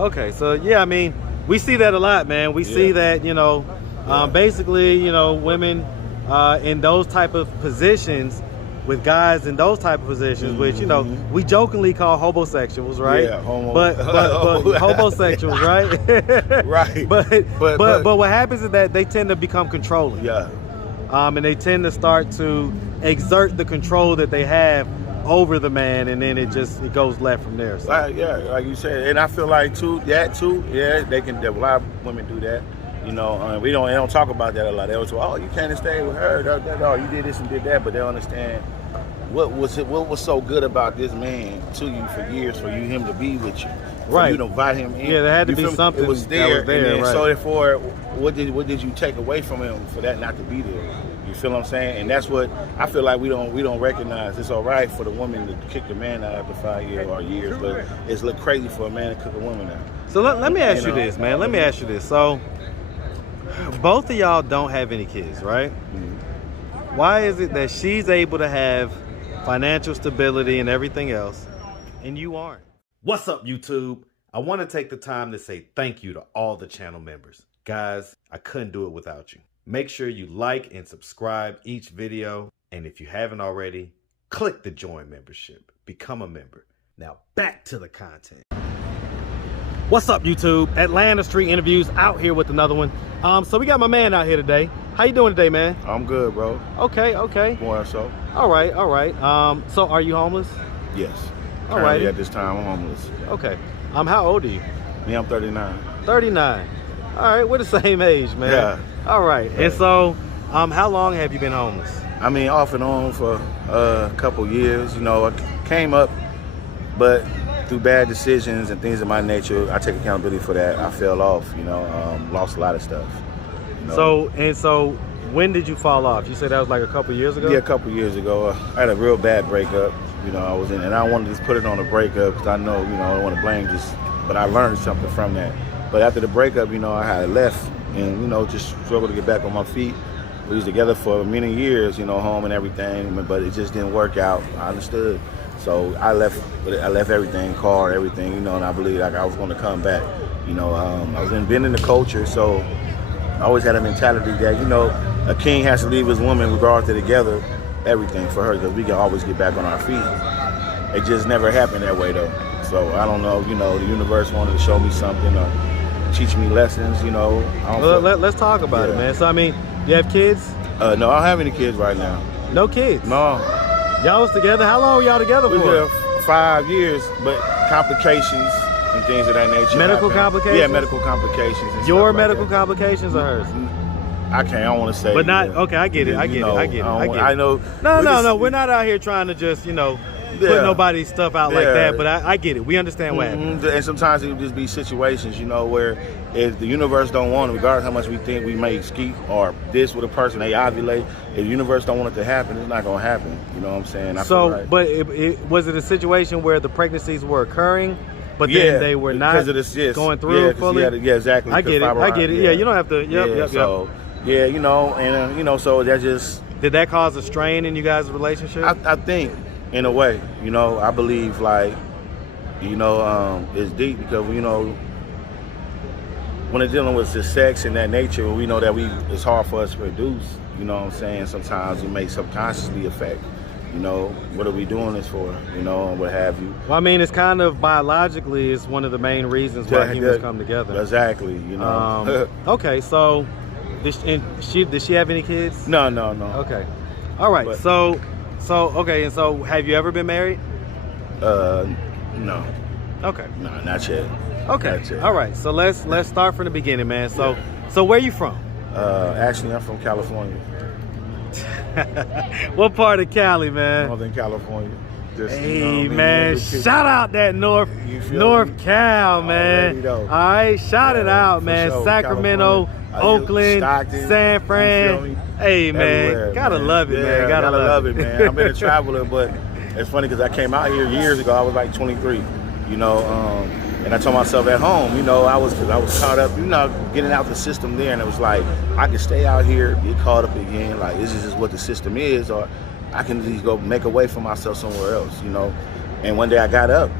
Okay, so yeah, I mean, we see that a lot, man. We see that, basically, women in those type of positions with guys in those type of positions, which, we jokingly call homosexuals, right? Yeah, but homosexuals, right? Right. But what happens is that they tend to become controlling. Yeah. And they tend to start to exert the control that they have over the man, and then it goes left from there. So. Like you said, and I feel like they can. A lot of women do that. They don't talk about that a lot. They always say, "Oh, you can't stay with her. You did this and did that," but they don't understand what was so good about this man to you for years, for him to be with you, for you to invite him in. Yeah, there had to be something it was there, that was there, and then, right. so therefore, what did you take away from him for that not to be there? You feel what I'm saying? And that's what I feel like we don't recognize. It's all right for the woman to kick the man out after 5 years or years, but it's look crazy for a man to cook a woman out. So let me ask you this, man. Let me ask you this. So both of y'all don't have any kids, right? Mm-hmm. Why is it that she's able to have financial stability and everything else, and you aren't? What's up, YouTube? I want to take the time to say thank you to all the channel members. Guys, I couldn't do it without you. Make sure you like and subscribe each video. And if you haven't already, click the join membership. Become a member. Now back to the content. What's up, YouTube? Atlanta Street Interviews out here with another one. So we got my man out here today. How you doing today, man? I'm good, bro. Okay. More so. All right. So are you homeless? Yes. All right. At this time, I'm homeless. Okay. How old are you? Me, I'm 39. 39. All right, we're the same age, man. Yeah. All right. And so, how long have you been homeless? I mean, off and on for a couple years. I came up, but through bad decisions and things of my nature, I take accountability for that. I fell off, lost a lot of stuff. So when did you fall off? You said that was like a couple years ago? Yeah, a couple years ago. I had a real bad breakup. I was in, and I wanted to just put it on a breakup because I know, I don't want to blame just, but I learned something from that. But after the breakup, I had left and, just struggled to get back on my feet. We was together for many years, home and everything, but it just didn't work out. I understood. So I left everything, car, everything, and I believed like I was going to come back. I was been in the culture, so I always had a mentality that, a king has to leave his woman regardless of together, everything for her, because we can always get back on our feet. It just never happened that way, though. So I don't know, the universe wanted to show me something or teach me lessons, Let's talk about it, man. So, I mean, you have kids? No, I don't have any kids right now. No kids? No. Y'all was together? How long were y'all together for? We were 5 years, but complications and things of that nature. Medical complications? Yeah, medical complications. And Your stuff medical like that. complications or hers? I don't want to say. But not, okay, I get it. I get it. I know. No, we're not out here trying to just, put nobody's stuff out like that, but I get it. We understand what happened. And sometimes it would just be situations, where if the universe don't want it, regardless how much we think we may skeet or this with a person, they ovulate, if the universe don't want it to happen, it's not going to happen. You know what I'm saying? But was it a situation where the pregnancies were occurring, but then they were not going through fully? Yeah, exactly. I get it. Yeah, you don't have to. Yep. So that just... Did that cause a strain in you guys' relationship? I think, in a way, I believe it's deep because, when it's dealing with the sex and that nature, we know that it's hard for us to produce, sometimes it may subconsciously affect, what are we doing this for, what have you. Well, I mean, it's kind of biologically, it's one of the main reasons why humans come together. Exactly, Okay, so did she have any kids? No. Okay. All right, so have you ever been married? No. Okay. No, not yet. Okay. Not yet. All right. So let's start from the beginning, man. So where you from? Actually, I'm from California. What part of Cali, man? Northern California. Hey, man, shout out that North Cal, man. All right, shout it out, man. Sure. Sacramento, Oakland, Stockton, San Fran. Hey, man, gotta love it, man. Gotta love it, man. I've been a traveler, but it's funny because I came out here years ago. I was like 23, and I told myself at home, I was caught up, getting out the system there, and it was like I could stay out here, get caught up again. Like, this is just what the system is, or I can just go make a way for myself somewhere else, And one day I got up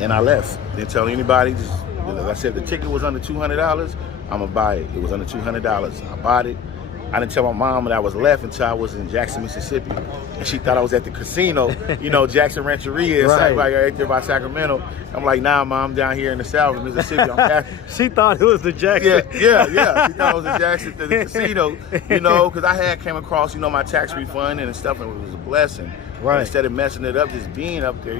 and I left. Didn't tell anybody, just Like I said, the ticket was under $200, I'm gonna buy it. It was under $200. I bought it. I didn't tell my mom that I was left until I was in Jackson, Mississippi, and she thought I was at the casino, Jackson Rancheria, right there by Sacramento. I'm like, nah, Mom, I'm down here in the South, in Mississippi. She thought it was the Jackson. Yeah. She thought it was the Jackson, the casino, because I had came across, my tax refund and stuff, and it was a blessing. Right. And instead of messing it up, just being up there,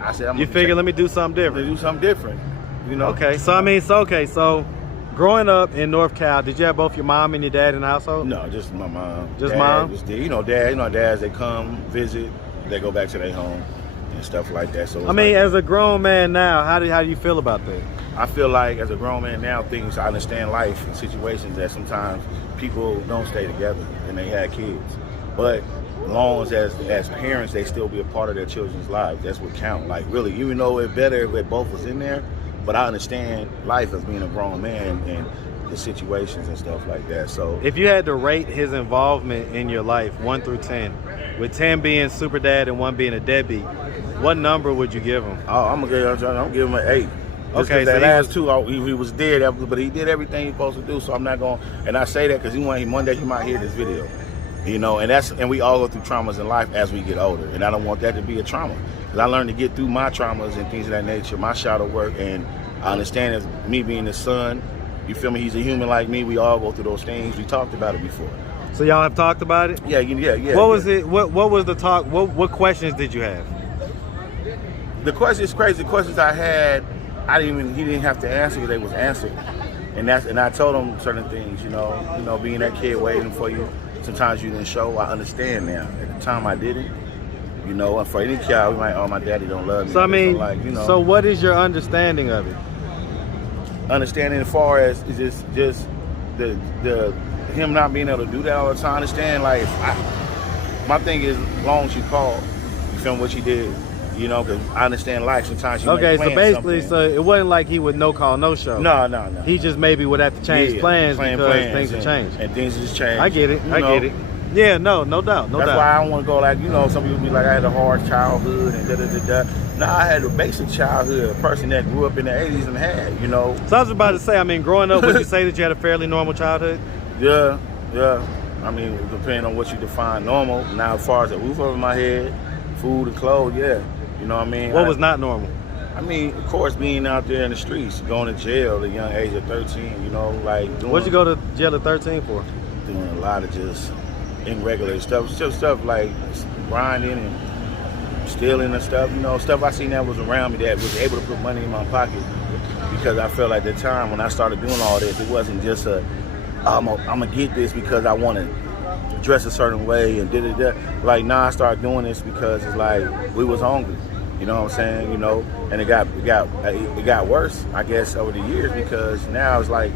I said, you figure, let me do something different. Do something different, Okay, so growing up in North Cal, did you have both your mom and your dad in the household? No, just my mom. Just mom? Just, dads, they come, visit, they go back to their home and stuff like that. So as a grown man now, how do you feel about that? I feel like as a grown man now, I understand life and situations that sometimes people don't stay together and they have kids. But as long as parents, they still be a part of their children's lives. That's what counts. Like really, even though it's better if both was in there, but I understand life as being a grown man and the situations and stuff like that. So if you had to rate his involvement in your life 1 through 10, with 10 being super dad and 1 being a deadbeat, what number would you give him? Oh, I'm gonna give him an 8. Okay, so last 2, he was dead, but he did everything he was supposed to do. So I'm not going, and I say that because one day he might hear this video, and we all go through traumas in life as we get older, and I don't want that to be a trauma. Because I learned to get through my traumas and things of that nature, my shadow work, and I understand as me being his son, you feel me, he's a human like me, we all go through those things. We talked about it before. So y'all have talked about it? Yeah. What was it, what was the talk, what questions did you have? The questions, crazy questions I had, he didn't have to answer because they was answered. And I told him certain things, being that kid waiting for you, sometimes you didn't show, I understand now. At the time I didn't. And for any child, we might, my daddy don't love me. So so what is your understanding of it? Understanding as far as just the him not being able to do that all the time. Understand, my thing is, as long as you call, you feel what you did, because I understand life. Sometimes you okay, so basically, something. It wasn't like he would no call, no show. No. He just maybe would have to change plans because things have changed. And things just changed. I get it. Get it. Yeah, no doubt. That's why I don't want to go some people be like, I had a hard childhood and da-da-da-da. No, I had a basic childhood, a person that grew up in the 80s and had, So I was about to say, growing up, would you say that you had a fairly normal childhood? Yeah. Depending on what you define normal. Now, as far as a roof over my head, food and clothes, yeah. What was not normal? Of course, being out there in the streets, going to jail at a young age of 13, What'd you go to jail at 13 for? Doing a lot of just irregular stuff like grinding and stealing and stuff, stuff I seen that was around me that was able to put money in my pocket, because I felt like at the time when I started doing all this, it wasn't just I'm gonna get this because I want to dress a certain way and da-da-da. I started doing this because it's like we was hungry, you know what I'm saying, and it got worse, I guess, over the years, because now it's like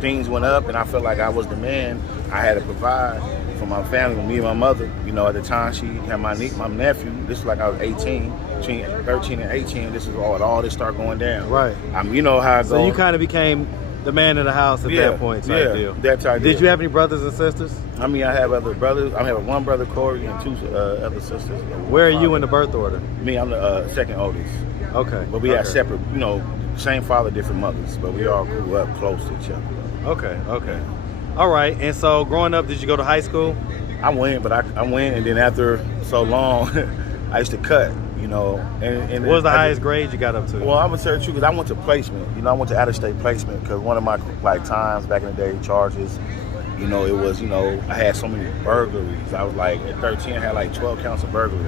things went up and I felt like I was the man. I had to provide for my family, me and my mother. At the time she had my nephew. This was like I was 18, between 13 and 18. This is all this started going down. Right. How it goes. So you kind of became the man of the house at that point type deal. That type Did you have any brothers and sisters? I have other brothers. I have one brother, Corey, and 2 other sisters. Where are you in the birth order? Me, I'm the second oldest. Okay. But we had separate, same father, different mothers, but we all grew up close to each other. Okay. All right. And so growing up, did you go to high school? I went, and then after so long, I used to cut, And what was the highest grade you got up to? Well, I'm gonna tell you because I went to placement. I went to out-of-state placement because one of my times back in the day charges, it was I had so many burglaries. I was at 13, I had 12 counts of burglary.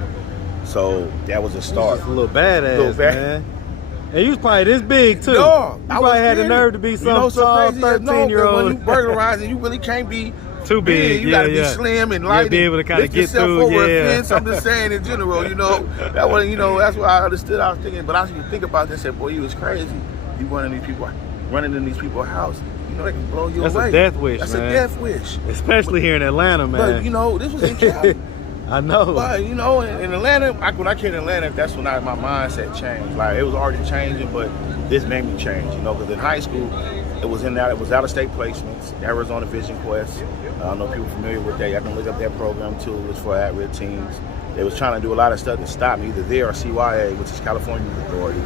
So that was a start. A little badass, man. And you was probably this big too. No, you probably had the nerve to be some tall 13-year-old. When you burglarize, you really can't be too big. You gotta be slim and light. Be able to kind of get through. Over a fence. I'm just saying in general, that was, that's what I understood. I was thinking, but I used to think about this. I said, boy, you was crazy. You running in these people's house. They can blow you away. That's a death wish, That's man. a death wish. Especially here in Atlanta, man. But this was in Cali. I know. But in Atlanta, when I came to Atlanta, that's when my mindset changed. It was already changing, but this made me change. Because in high school, it was out-of-state placements, Arizona Vision Quest. I don't know if people are familiar with that. I can look up that program too. It was for at-risk teens. They was trying to do a lot of stuff to stop me, either there or CYA, which is California Youth Authority.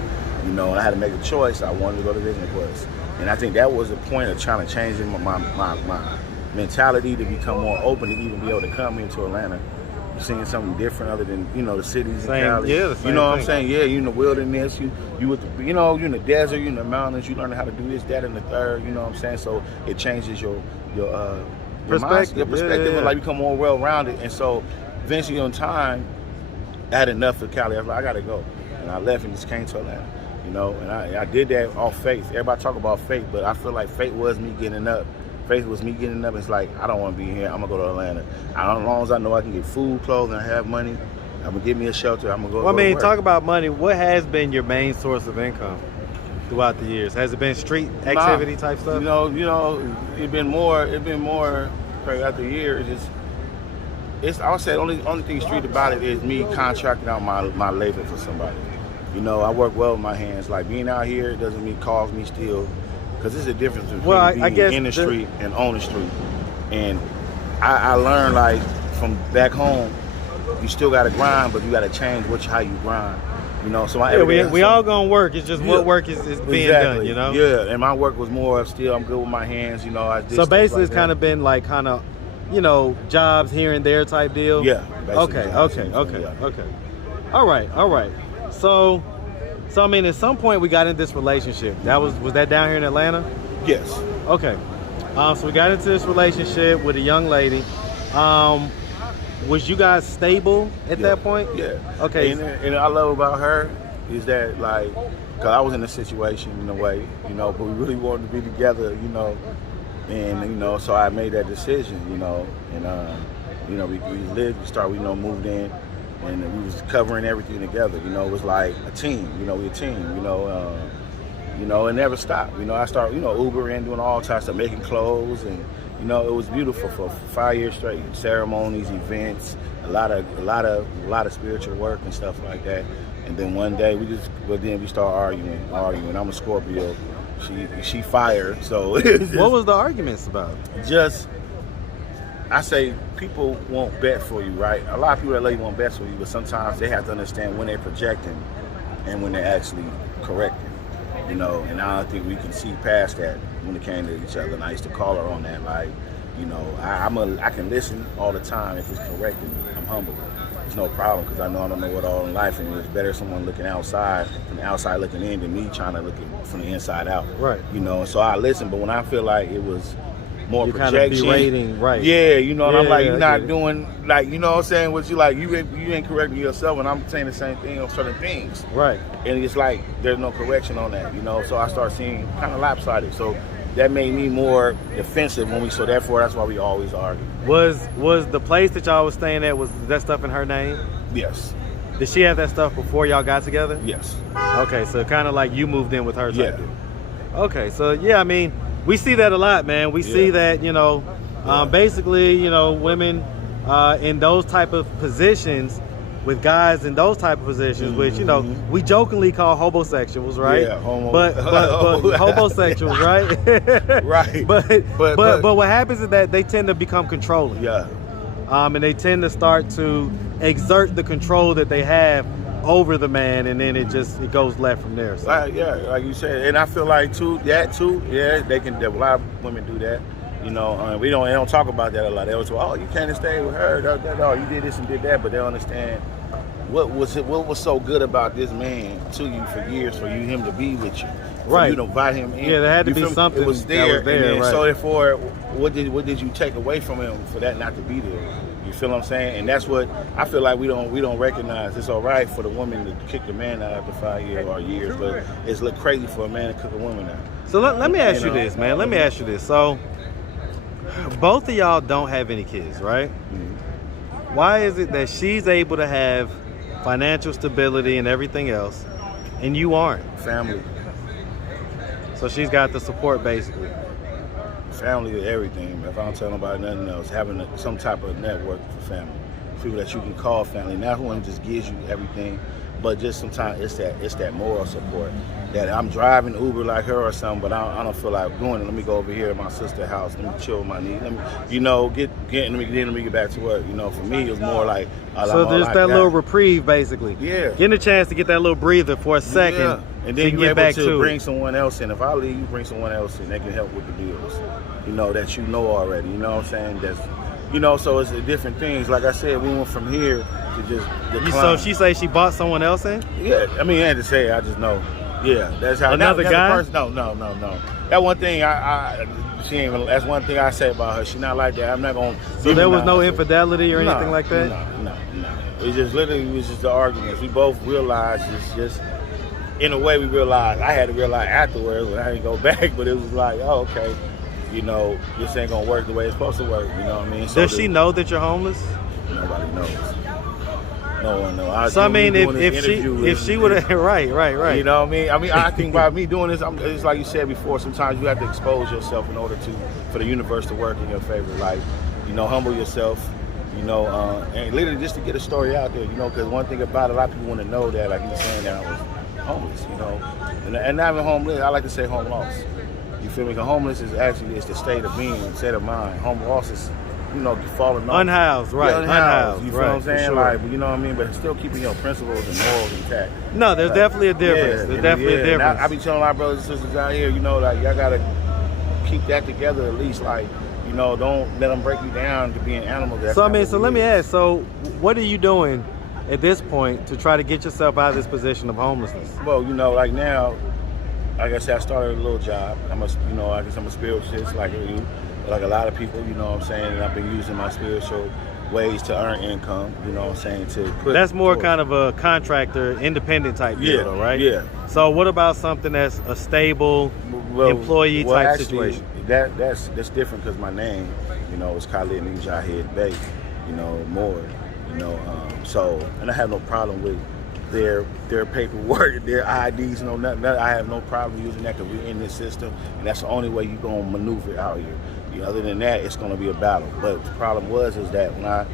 You know, and I had to make a choice. I wanted to go to Vision Quest. And I think that was the point of trying to change my mentality to become more open to even be able to come into Atlanta. Seeing something different other than, you know, the cities in Cali. Yeah, the same you know what thing. I'm saying? Yeah, you in the wilderness, you with the, you know, you in the desert, you in the mountains, you learn how to do this, that, and the third, you know what I'm saying? So it changes your perspective. Your perspective, and like become more well-rounded. And so eventually on time, I had enough of Cali. I was like, I gotta go. And I left and just came to Atlanta. You know, and I did that off faith. Everybody talk about faith, but I feel like faith was me getting up. Faith was me getting up. It's like, I don't want to be here. I'm going to go to Atlanta. As long as I know I can get food, clothes, and I have money, I'm going to get me a shelter. I'm going to go. Well, I mean, to work. talk about money. What has been your main source of income throughout the years? Has it been street activity type stuff? You know, it been more throughout the years. I would say the only thing street about it is me contracting out my labor for somebody. You know, I work well with my hands. Like being out here, it doesn't mean cause me still. Because there's a difference between being in the street and on the street. And I learned, like, from back home, you still got to grind, but you got to change how you grind. You know, so we all gonna work. It's just what work is being done, you know? Yeah, and my work was more of still, I'm good with my hands, you know. I did so basically like it's kind of been like you know, jobs here and there type deal? Yeah. Okay. All right. So I mean, at some point we got in this relationship. Was that down here in Atlanta? Yes. Okay. So we got into this relationship with a young lady. Was you guys stable at that point? Yeah. Okay. And I love about her is that, like, because I was in a situation in a way, you know, but we really wanted to be together, you know, and, you know, so I made that decision, you know, and, you know, we moved in. And we was covering everything together, you know. It was like a team, you know. We a team, you know. It never stopped, you know. I started, you know, Ubering, doing all types of making clothes, and you know, it was beautiful for 5 years straight. Ceremonies, events, a lot of spiritual work and stuff like that. And then one day we start arguing. I'm a Scorpio, she fire. So what was the arguments about? Just. I say people won't bet for you, right? A lot of people that lady won't bet for you, but sometimes they have to understand when they're projecting and when they're actually correcting, you know. And I don't think we can see past that when it came to each other. And I used to call her on that, like, you know, I can listen all the time if it's correcting me. I'm humble. It's no problem because I don't know what all in life, and it's better someone looking outside from the outside looking in than me trying to look from the inside out. Right. You know, so I listen, but when I feel like it was more you projection. Kind of berating, right? Yeah, you know, and I'm like, you're not doing, like, you know what I'm saying? What you like, you ain't correcting yourself, and I'm saying the same thing on certain things. Right. And it's like there's no correction on that, you know. So I start seeing kind of lopsided. So that made me more defensive so therefore that's why we always argue. Was the place that y'all was staying at, was that stuff in her name? Yes. Did she have that stuff before y'all got together? Yes. Okay, so kind of like you moved in with her type deal. Okay, so yeah, I mean, we see that a lot, man. We see that, you know, basically, you know, women in those type of positions with guys in those type of positions, which, you know, we jokingly call homosexuals, right? Yeah, but homosexuals, right? Right. But what happens is that they tend to become controlling. Yeah. And they tend to start to exert the control that they have over the man, and then it goes left from there. So. Like you said, and I feel like they can. A lot of women do that. You know, they don't talk about that a lot. They always say, "Oh, you can't stay with her. You did this and did that," but they don't understand what was so good about this man to you for years, for him to be with you, for you to invite him in. Yeah, there had to be something it was there, that was there, and then, right. so therefore, what did you take away from him for that not to be there? You feel what I'm saying? And that's what I feel like we don't recognize. It's all right for the woman to kick the man out after 5 years, but it's look crazy for a man to kick a woman out. So let me ask you this, man. Let me ask you this. So both of y'all don't have any kids, right? Mm-hmm. Why is it that she's able to have financial stability and everything else, and you aren't? Family. So she's got the support, basically. Family is everything. If I don't tell nobody nothing else, having some type of network for family, people that you can call family. Not one just gives you everything, But just sometimes it's that moral support that I'm driving Uber like her or something, but I don't feel like doing it. Let me go over here to my sister's house. Let me chill with my knee. Let me, let me get back to work. For me, it was more like. So there's that little reprieve, basically. Yeah. Getting a chance to get that little breather for a second. Yeah. And then you're able to bring someone else in. If I leave, you bring someone else in. They can help with the bills. That you know already. You know what I'm saying? That's, so it's different things. Like I said, we went from here to just decline. So she say she bought someone else in? Yeah. I mean, I had to say it. I just know. Yeah. That's how. Another guy? No. That one thing she ain't even, that's one thing I say about her. She's not like that. I'm not going to. So there was no infidelity or anything like that? No. It just literally was just the arguments. We both realized it's just, in a way we realized, I had to realize afterwards when I didn't go back, but it was like, oh, okay, this ain't going to work the way it's supposed to work, you know what I mean? So does she know that you're homeless? Nobody knows. No one knows. So I mean, if she would have, right. You know what I mean? I think by me doing this, it's like you said before, sometimes you have to expose yourself in order for the universe to work in your favor. Like, humble yourself. And literally just to get a story out there, because one thing about it, a lot of people want to know that, like you were saying, that I was homeless, and not even homeless, I like to say home loss. You feel me? Because homeless is actually the state of being, state of mind. Home loss is, falling off. Unhoused, right? Yeah, unhoused. You feel what I'm saying? Sure. Like, you know what I mean? But still keeping your principles and morals intact. No, there's definitely a difference. There's definitely a difference. I be telling our brothers and sisters out here, like y'all gotta keep that together at least, like. Don't let them break you down to being animals. So let me ask. So, what are you doing at this point to try to get yourself out of this position of homelessness? Well, like now, like I said, I started a little job. I guess I'm a spiritualist, like you, like a lot of people. You know what I'm saying? And I've been using my spiritual ways to earn income. You know what I'm saying? That's more kind of a contractor, independent type deal, though, right? Yeah. So, what about something that's a stable employee type situation? That's different because my name, is Khalid Mujahid Bey, more, so, and I have no problem with their paperwork, their IDs, nothing. I have no problem using that because we're in this system, and that's the only way you're gonna maneuver out here. Other than that, it's gonna be a battle. But the problem is that when I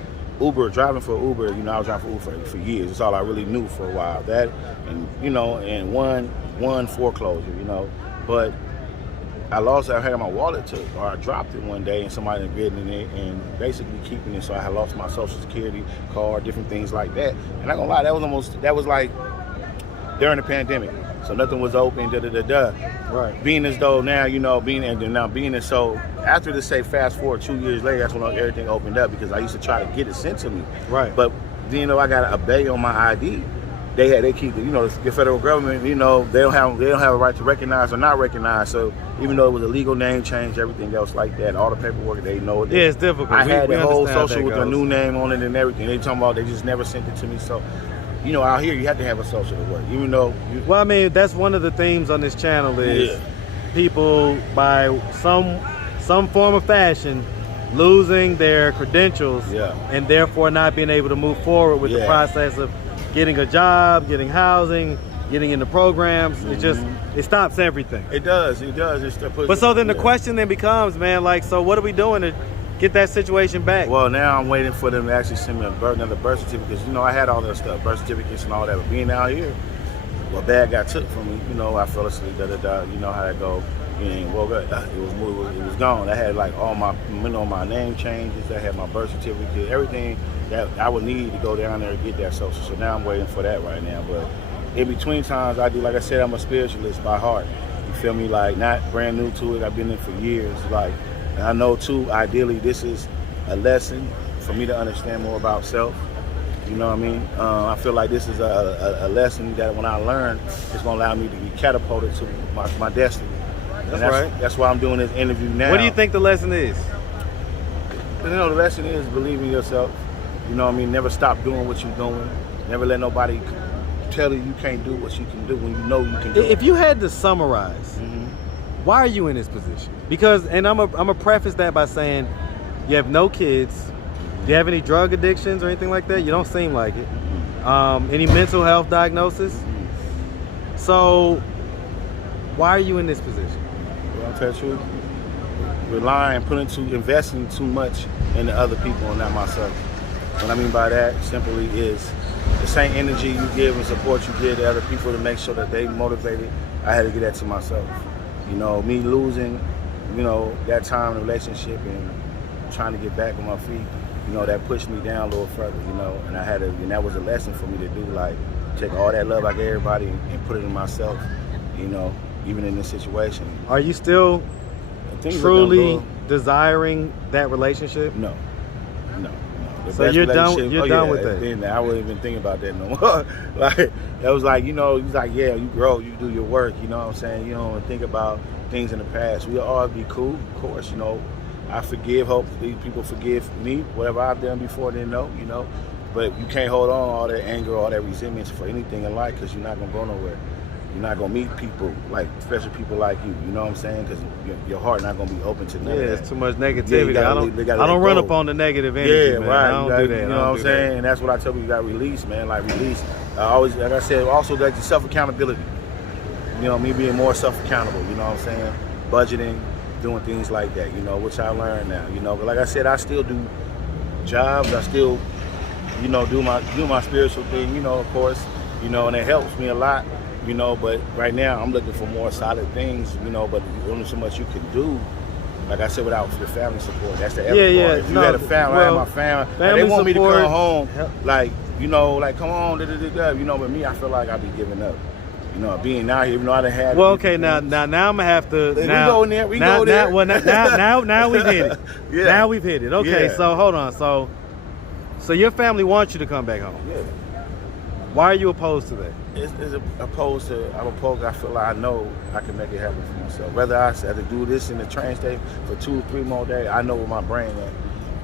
driving for Uber, I was driving for Uber for years. That's all I really knew for a while. That and and one foreclosure, but I had my wallet took, or I dropped it one day, and somebody had written it and basically keeping it. So I had lost my social security card, different things like that. And I'm not gonna lie, that was like during the pandemic, so nothing was open. Right. Being as though now, being as so after this, say fast forward 2 years later, that's when everything opened up because I used to try to get it sent to me. Right. But I got a bay on my ID. They keep it, the federal government, they don't have a right to recognize or not recognize. So even though it was a legal name change, everything else like that, all the paperwork, they know it. Yeah, it's difficult. I had the whole social with a new name on it and everything. They talking about they just never sent it to me. So, out here you have to have a social to work, even though. Well, I mean, that's one of the themes on this channel is people by some form of fashion losing their credentials and therefore not being able to move forward with the process of getting a job, getting housing, getting into programs. It stops everything. It does. But so then the question then becomes, man, like, so what are we doing to get that situation back? Well, now I'm waiting for them to actually send me another birth certificate. Because, I had all that stuff, birth certificates and all that. But being out here, a bag got took from me. I fell asleep, you know how that go. And woke up, it was gone. I had like all my, my name changes. I had my birth certificate, everything that I would need to go down there and get that social. So now I'm waiting for that right now. But in between times, I do, like I said, I'm a spiritualist by heart. You feel me? Like, not brand new to it. I've been in for years. Like, and I know too, ideally, this is a lesson for me to understand more about self. You know what I mean? I feel like this is a lesson that when I learn, it's gonna allow me to be catapulted to my destiny. That's right. That's why I'm doing this interview now. What do you think the lesson is? The lesson is believe in yourself. You know what I mean? Never stop doing what you're doing. Never let nobody tell you can't do what you can do when you know you can do it. If you had to summarize, why are you in this position? Because, and I'm a preface that by saying you have no kids. Do you have any drug addictions or anything like that? You don't seem like it. Any mental health diagnosis? So, why are you in this position? Well, I'll tell you the truth. Investing too much in the other people and not myself. What I mean by that simply is the same energy you give and support you give to other people to make sure that they motivated. I had to get that to myself. You know, me losing, you know, that time in a relationship and trying to get back on my feet, you know, that pushed me down a little further, you know, and that was a lesson for me to do, like, take all that love I gave everybody and put it in myself, you know, even in this situation. Are you still truly desiring that relationship? No. So you're done with that? I wouldn't even think about that no more. Like, that was like, you know, he's like, yeah, you grow, you do your work, you know what I'm saying? You don't think about things in the past. We'll all be cool, of course, you know. I forgive, hopefully people forgive me, whatever I've done before they know, you know. But you can't hold on all that anger, all that resentment for anything in life because you're not going to go nowhere. You're not going to meet people, like, especially people like you know what I'm saying? Because your heart not going to be open to none of that. It's too much negativity. I don't run up on the negative energy, man. Right. I don't do that. You know what I'm saying? And that's what I tell people, you got to release, man. Like, release. I always, like I said, also like the self-accountability. You know, me being more self-accountable, you know what I'm saying? Budgeting, doing things like that, you know, which I learned now, you know. But like I said, I still do jobs. I still, you know, do my spiritual thing, you know, of course, you know, and it helps me a lot, you know. But right now, I'm looking for more solid things, you know. But there's only so much you can do. Like I said, without your family support, that's the other part. If you had a family, I had my family, like, they want me to come home, like, you know, like, come on, you know. But me, I feel like I be giving up. You know, being out here, even though I done had. Well, okay, now I'm gonna have to. We go in there. Now we've hit it. Yeah. Now we've hit it. Okay, Yeah. so hold on. So your family wants you to come back home. Yeah. Why are you opposed to that? I'm opposed. I feel like I know I can make it happen for myself. Whether I have to do this in the train station for 2 or 3 more days, I know where my brain at.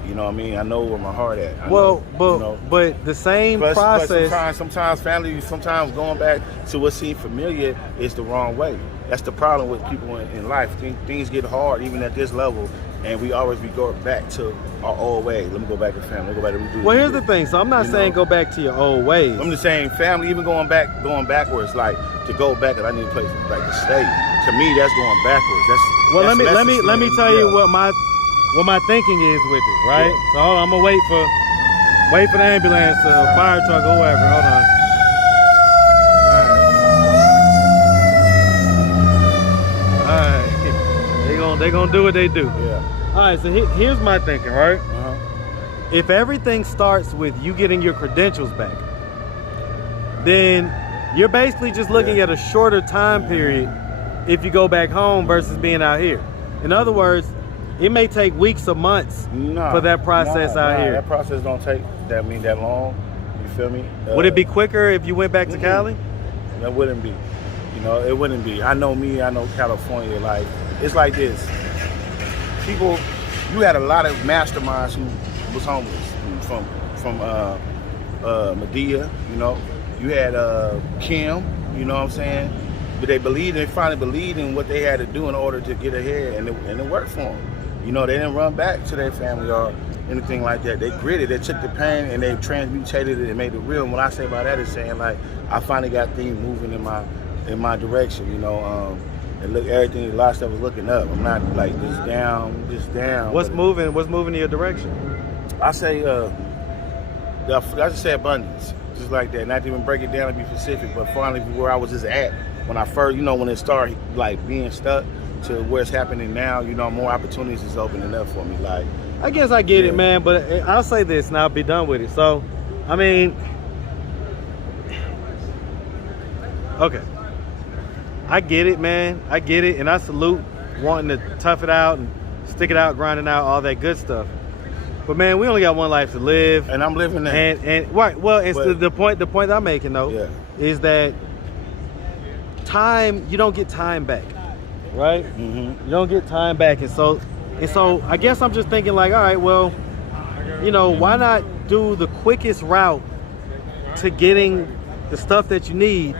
You know what I mean? I know where my heart at. But the same process. But sometimes family, going back to what seems familiar is the wrong way. That's the problem with people in life. Things get hard even at this level, and we always be going back to our old way. Let me go back to family. Let me go back to Well, here's the thing. So I'm not saying go back to your old ways. I'm just saying family, even going backwards, like to go back, and I need a place like to stay. To me, that's going backwards. Let me tell you what my thinking is with it, right? Yeah. So hold on, I'm gonna wait for the ambulance, fire truck, or whoever. Hold on. All right. They gonna do what they do. Yeah. All right. So here's my thinking, right? Uh-huh. If everything starts with you getting your credentials back, then you're basically just looking at a shorter time period if you go back home versus being out here. In other words, it may take weeks or months for that process out here. That process don't take that long. You feel me? Would it be quicker if you went back to Cali? That wouldn't be. You know, it wouldn't be. I know me. I know California. Like, it's like this. People, you had a lot of masterminds who was homeless from Medea. You know, you had Kim. You know what I'm saying? But they finally believed in what they had to do in order to get ahead, and it worked for them. You know, they didn't run back to their family or anything like that. They gritted, they took the pain and they transmutated it and made it real. And what I say by that is saying, like, I finally got things moving in my direction, you know. And look, everything, a lot of stuff was looking up. I'm not like just down. What's moving in your direction? I say, I just say abundance, just like that. Not to even break it down and be specific, but finally where I was just at when I first, you know, when it started like being stuck to where it's happening now, you know, more opportunities is opening up for me. Like, I guess I get it, man, but I'll say this and I'll be done with it. So, I mean, okay. I get it, man. I get it, and I salute wanting to tough it out and stick it out, grinding out, all that good stuff. But man, we only got one life to live, and I'm living that. And right, well, it's the point that I'm making though is that time, you don't get time back, right? Mm-hmm. You don't get time back, and so I guess I'm just thinking like, all right, well, you know, why not do the quickest route to getting the stuff that you need,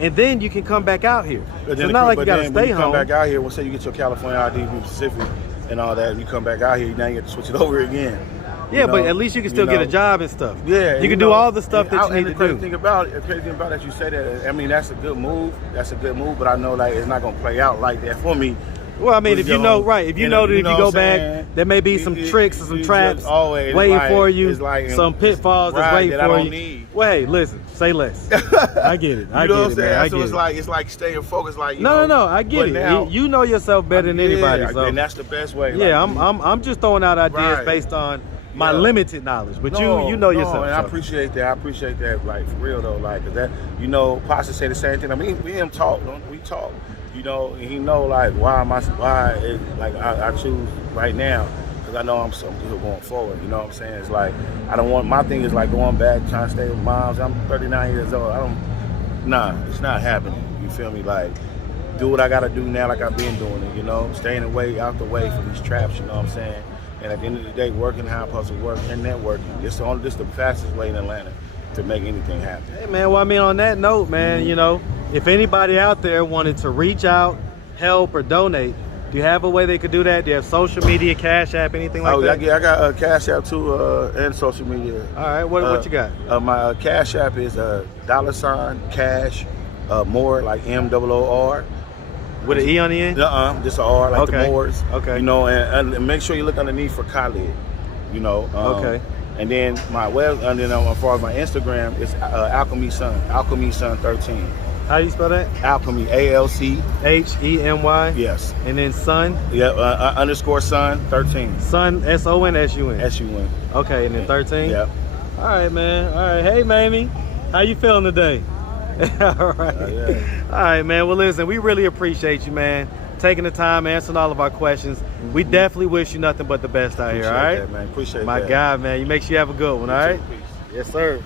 and then you can come back out here. It's not like you gotta stay home. Come back out here, let's say you get your California ID, be specific, and all that, and you come back out here, now you have to switch it over again. Yeah, but at least you can still get a job and stuff. Yeah, you can do all the stuff that you need to do. The crazy thing about that you say that, I mean, that's a good move. That's a good move, but I know like it's not gonna play out like that for me. Well, I mean, if you know, right, if you know that if you go back, saying? there may be some tricks and some traps always waiting like, for you, like some pitfalls that's waiting that for I don't you. Need. Wait, listen, say less. I get it. I you know get what I'm it, saying? man. I So get it's like staying focused. Like no, I get it. Now, you know yourself better than anybody, so and that's the best way. Yeah, like, I'm just throwing out ideas right. based on my limited knowledge, but you know yourself. And so. I appreciate that. I appreciate that, like for real though, like 'cause that Pastor say the same thing. I mean, we him talk, we talk. And he know like why I choose right now because I know I'm so good going forward. You know what I'm saying? It's like I don't want my thing is like going back trying to stay with moms. I'm 39 years old. It's not happening. You feel me? Like do what I gotta do now, like I've been doing it. Staying out the way from these traps. You know what I'm saying? And at the end of the day, working how I'm supposed to work and networking. This the fastest way in Atlanta to make anything happen. Hey man, well I mean on that note, man, if anybody out there wanted to reach out, help or donate, do you have a way they could do that? Do you have social media, Cash App, anything like that? Yeah, I got a Cash App too and social media. All right, what you got? My Cash App is $cash more like MOOR. With an E on the end? Just an R, like okay. the Moors. Okay. And make sure you look underneath for Khalid. Okay. And then as far as my Instagram, it's Alchemy Son 13. How do you spell that? Alchemy, ALC HEMY. Yes. And then Son. Yeah. _ Son 13. Son SON SUN. SUN. Okay, and then 13. Yep. All right, man. All right. Hey, Mamie, how you feeling today? All right. Yeah. All right, man. Well, listen, we really appreciate you, man, taking the time, answering all of our questions. We definitely wish you nothing but the best out here, all right? That, man. Appreciate My that. God, man. You make sure you have a good one, all right? Peace. Yes, sir.